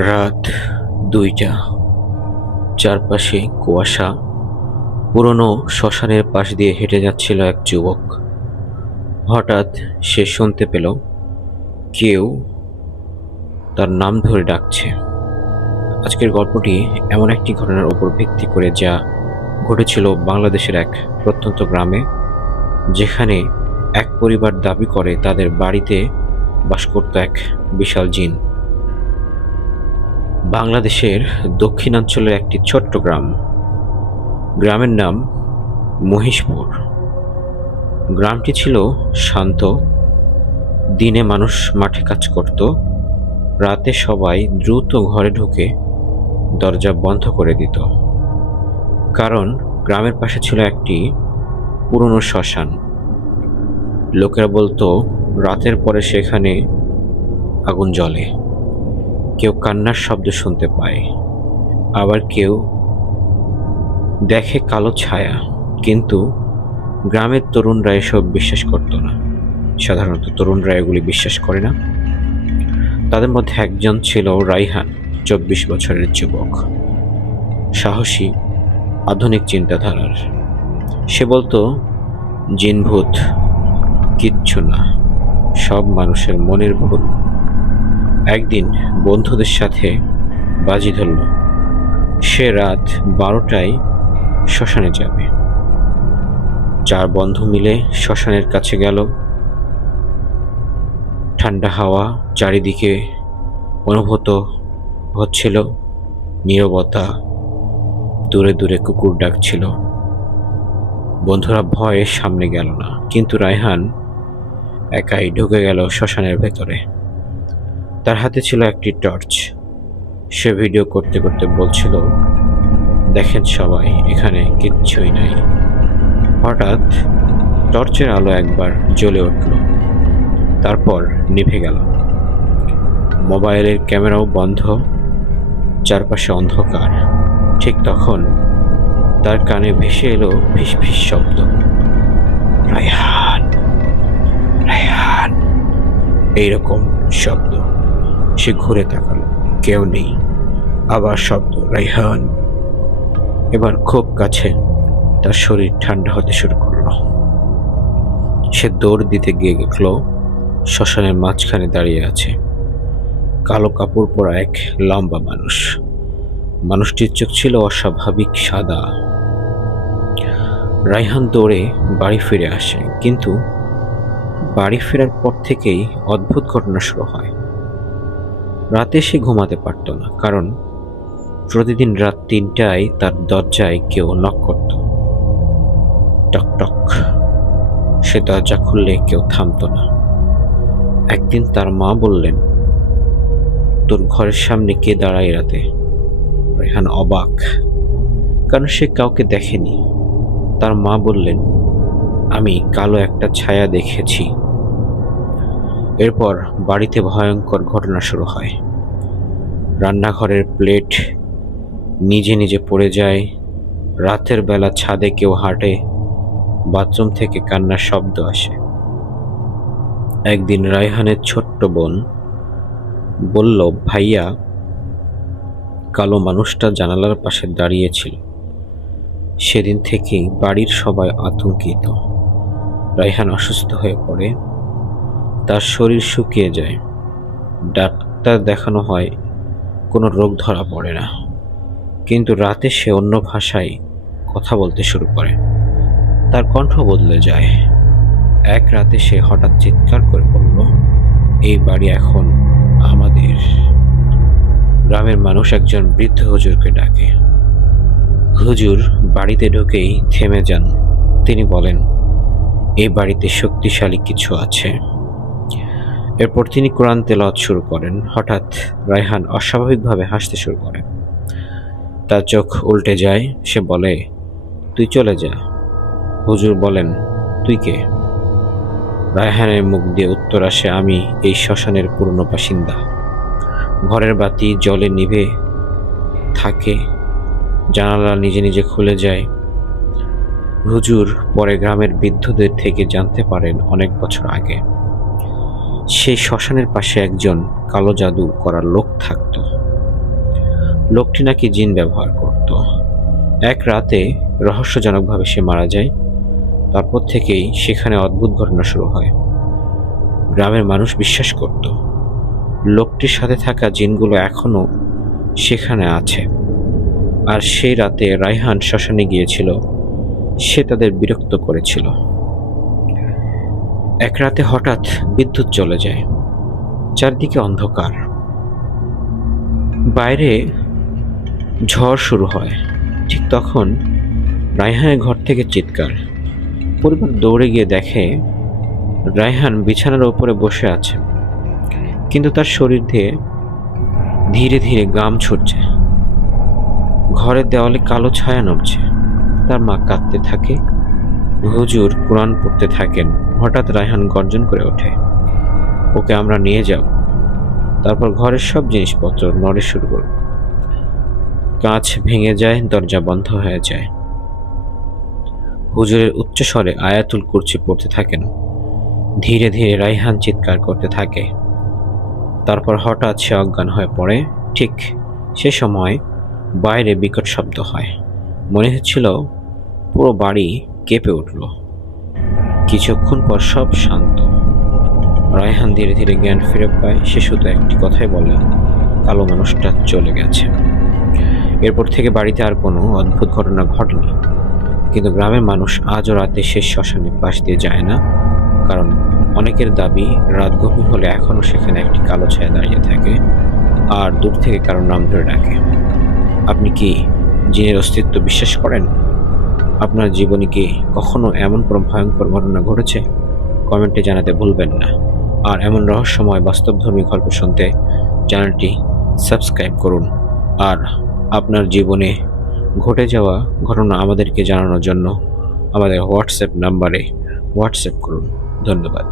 রাত ২টা। চারপাশে কুয়াশা। পুরনো শ্মশানের পাশ দিয়ে হেঁটে যাচ্ছিল এক যুবক। হঠাৎ সে শুনতে পেল কেউ তার নাম ধরে ডাকছে। আজকের গল্পটি এমন একটি ঘটনার উপর ভিত্তি করে যা ঘটেছিল বাংলাদেশের এক প্রত্যন্ত গ্রামে, যেখানে এক পরিবার দাবি করে তাদের বাড়িতে বাস করত এক বিশাল জিন। বাংলাদেশের দক্ষিণাঞ্চলের একটি ছোট্ট গ্রাম। গ্রামের নাম মহিষপুর। গ্রামটি ছিল শান্ত। দিনে মানুষ মাঠে কাজ করত, রাতে সবাই দ্রুত ঘরে ঢুকে দরজা বন্ধ করে দিত। কারণ গ্রামের পাশে ছিল একটি পুরনো শ্মশান। লোকেরা বলতো রাতের পরে সেখানে আগুন জ্বলে, কেউ কান্নার শব্দ শুনতে পায়, আবার কেউ দেখে কালো ছায়া। কিন্তু গ্রামের তরুণরা এসব বিশ্বাস করতো না। সাধারণত তরুণরা এগুলি বিশ্বাস করে না। তাদের মধ্যে একজন ছিল রাইহান, ২৪ বছরের যুবক, সাহসী, আধুনিক চিন্তাধারার। সে বলতো জিন ভূত কিচ্ছু না, সব মানুষের মনের ভুল। একদিন বন্ধুদের সাথে বাজি ধরল সে রাত ১২টায় শ্মশানে যাবে। ৪ বন্ধু মিলে শ্মশানের কাছে গেল। ঠান্ডা হাওয়া চারিদিকে অনুভূত হচ্ছিল, নীরবতা, দূরে দূরে কুকুর ডাকছিল। বন্ধুরা ভয়ে সামনে গেল না, কিন্তু রায়হান একাই ঢুকে গেল শ্মশানের ভেতরে। তার হাতে ছিল একটি টর্চ। সে ভিডিও করতে করতে বলছিল, দেখেন সবাই, এখানে কিচ্ছুই নাই। হঠাৎ টর্চের আলো একবার জ্বলে উঠল, তারপর নিভে গেল। মোবাইলের ক্যামেরাও বন্ধ, চারপাশে অন্ধকার। ঠিক তখন তার কানে ভেসে এলো ফিস ফিস শব্দ, রায়হান, রায়হান, এইরকম শব্দ। সে ঘুরে তাকালো, কেউ নেই। আবার শব্দ, রায়হান। এবার খুব কাছে। তার শরীর ঠান্ডা হতে শুরু করলো। সে দৌড় দিতে গিয়ে দেখল শ্মশানের মাঝখানে দাঁড়িয়ে আছে কালো কাপড় পরা এক লম্বা মানুষ। মানুষটির চোখ ছিল অস্বাভাবিক সাদা। রায়হান দৌড়ে বাড়ি ফিরে আসে, কিন্তু বাড়ি ফেরার পর থেকেই অদ্ভুত ঘটনা শুরু হয়। রাতে সে ঘুমাতে পারত না, কারণ প্রতিদিন রাত ৩টায় তার দরজায় কেউ নক করত। টক টক। সে দরজা খুললে কেউ থামতো না। একদিন তার মা বললেন, তোর ঘরের সামনে কে দাঁড়ায় রাতে? রায়হান অবাক, কারণ সে কাউকে দেখেনি। তার মা বললেন, আমি কালো একটা ছায়া দেখেছি। এরপর বাড়িতে ভয়ঙ্কর ঘটনা শুরু হয়। রান্নাঘরের প্লেট নিজে নিজে পড়ে যায়, রাতের বেলা ছাদে কেউ হাঁটে, বাথরুম থেকে কান্নার শব্দ আসে। একদিন রায়হানের ছোট্ট বোন বলল, ভাইয়া, কালো মানুষটা জানালার পাশে দাঁড়িয়েছিল। সেদিন থেকেই বাড়ির সবাই আতঙ্কিত। রায়হান অসুস্থ হয়ে পড়ে, তার শরীর শুকিয়ে যায়। ডাক্তার দেখানো হয়, কোনো রোগ ধরা পড়ে না। কিন্তু রাতে সে অন্য ভাষায় কথা বলতে শুরু করে। তার কণ্ঠ বদলে যায়। এক রাতে সে হঠাৎ চিৎকার করে বলল, এই বাড়ি এখন আমাদের। গ্রামের মানুষ একজন বৃদ্ধ হুজুরকে ডাকে। হুজুর বাড়িতে ঢুকেই থেমে যান। তিনি বলেন, এই বাড়িতে শক্তিশালী কিছু আছে। এরপর তিনি কোরআন তেলাওয়াত শুরু করেন। হঠাৎ রায়হান অস্বাভাবিকভাবে হাসতে শুরু করে। তার চোখ উল্টে যায়। সে বলে, তুই চলে যা। হুজুর বলেন, তুই কে? রায়হানের মুখ দিয়ে উত্তর আসে, আমি এই শ্মশানের পুরনো বাসিন্দা। ঘরের বাতি জলে নিভে থাকে, জানালা নিজে নিজে খুলে যায়। হুজুর পরে গ্রামের বৃদ্ধদের থেকে জানতে পারেন অনেক বছর আগে সেই শ্মশানের পাশে একজন কালো জাদু করা লোক থাকত। লোকটি নাকি জিন ব্যবহার করত। এক রাতে রহস্যজনকভাবে সে মারা যায়। তারপর থেকেই সেখানে অদ্ভুত ঘটনা শুরু হয়। গ্রামের মানুষ বিশ্বাস করত লোকটির সাথে থাকা জিনগুলো এখনো সেখানে আছে। আর সেই রাতে রায়হান শ্মশানে গিয়েছিল। সে তাদের বিরক্ত করেছিল। এক রাতে হঠাৎ বিদ্যুৎ চলে যায়। চারদিকে অন্ধকার। বাইরে ঝড় শুরু হয়। ঠিক তখন রায়হানের ঘর থেকে চিৎকার। পরিবার দৌড়ে গিয়ে দেখে রায়হান বিছানার উপরে বসে আছে, কিন্তু তার শরীর দিয়ে ধীরে ধীরে ঘাম ছুটছে। ঘরের দেওয়ালে কালো ছায়া নড়ছে। তার মা কাঁদতে থাকে, হুজুর কোরআন পড়তে থাকেন। হঠাৎ রায়হান গর্জন করে ওঠে, ওকে আমরা নিয়ে যাব। তারপর ঘরের সব জিনিসপত্র নড়ে শুরু করল। কাঁচ ভেঙে যায়, দরজা বন্ধ হয়ে যায়। হুজুরের উচ্চস্বরে আয়াতুল কুরসি পড়তে থাকেন। ধীরে ধীরে রায়হান চিৎকার করতে থাকে। তারপর হঠাৎ সে অজ্ঞান হয়ে পড়ে। ঠিক সে সময় বাইরে বিকট শব্দ হয়। মনে হচ্ছিল পুরো বাড়ি কেঁপে উঠল। কিছুক্ষণ পর সব শান্ত। রায়হান ধীরে ধীরে জ্ঞান ফিরে পায়। সে শুধু একটি কথাই বলে, কালো মানুষটা চলে গেছে। এরপর থেকে বাড়িতে আর কোনো অদ্ভুত ঘটনা ঘটেনি। কিন্তু গ্রামের মানুষ আজও রাতে শেষ শ্মশানের পাশ দিয়ে যায় না, কারণ অনেকের দাবি রাত গভীর হলে এখনও সেখানে একটি কালো ছায়া দাঁড়িয়ে থাকে আর দূর থেকে কারো নাম ধরে ডাকে। আপনি কি জিনের অস্তিত্ব বিশ্বাস করেন? আপনার জীবনে কি কখনো এমন কোনো ভয়ঙ্কর ঘটনা ঘটেছে? কমেন্টে জানাতে ভুলবেন না। আর এমন রহস্যময় বাস্তবধর্মী গল্প শুনতে চ্যানেলটি সাবস্ক্রাইব করুন। আর আপনার জীবনে ঘটে যাওয়া ঘটনা আমাদেরকে জানানোর জন্য আমাদের হোয়াটসঅ্যাপ নাম্বারে হোয়াটসঅ্যাপ করুন। ধন্যবাদ।